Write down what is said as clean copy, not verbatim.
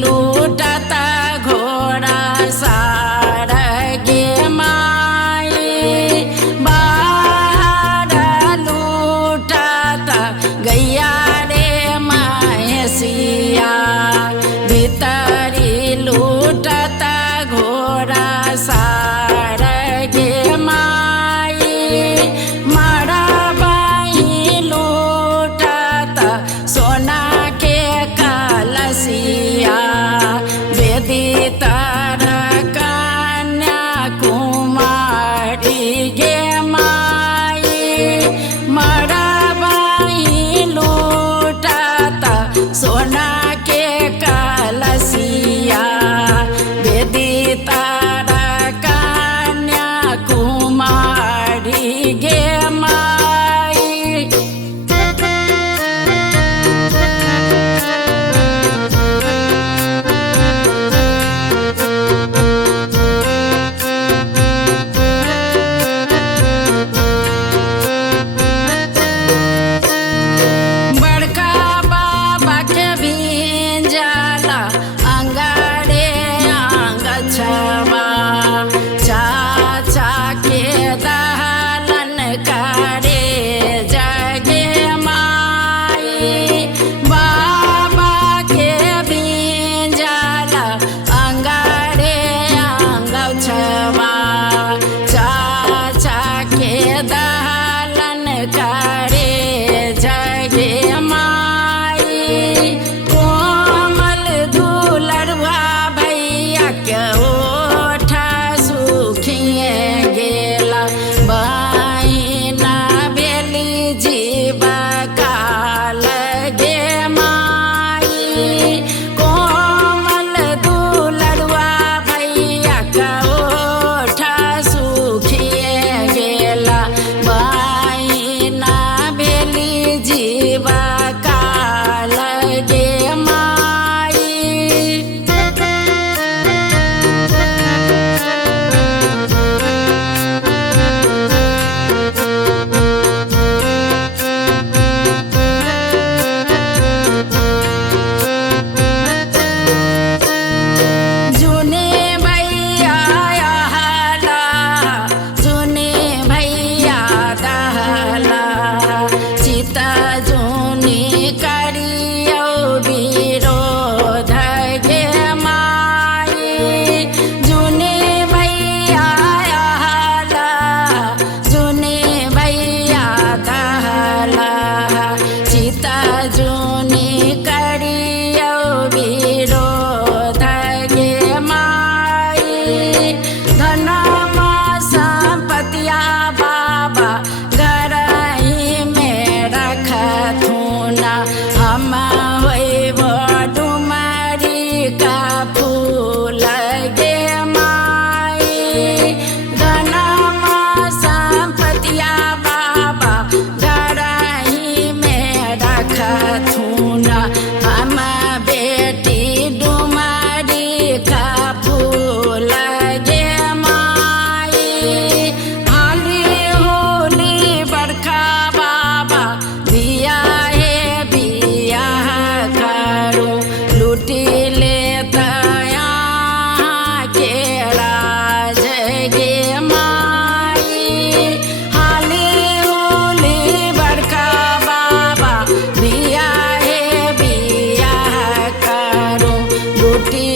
लूटता घोड़ा सार गे माई बाहर लूटता गैया रे महेशिया भीतरी लूटता घोड़ा सार गे माई मड़बाई लूटता सोना के कलसिया वेदी तर कन्या कुमारी गे माई मड़बाई लूटता सोना के कलसिया वेदी तर कन्या कुमारी गे माई। बड़का बाबा के भिंजाला अंगारे आंगछवा चाचा के दहलन करे जगे माई बाबा के भिंजाला अंगारे आंगछवा चाचा के दहलन करे जगे माई कोमल दुलरवा भैया के ओठा सुखिए गेला बहिना बेली जीवा काल गे माई कोमल दुलरवा भैया के ओठा सुखिए गेला बहिना बेली जीवा काल गे माई। जुने भैया हला जुने भैया दहला सीता जुनी करियो विरोध गे माई जुने भैया हला जुने भैया दहला सीता जुनी करियो विरोध गे माई धनमा संपतिया बाबा घर ही में रखथुना हम होइब डुमरी का फूल गे माई धनमा संपतिया बाबा घर ही में रखथुना हम बेटी डुमरी का फूल गे माई हाली होली बड़का बाबा बिया हे बिया करो लूटी ले तया के राज गे माई हाली होली बड़का बाबा बिया हे बिया करो लूटी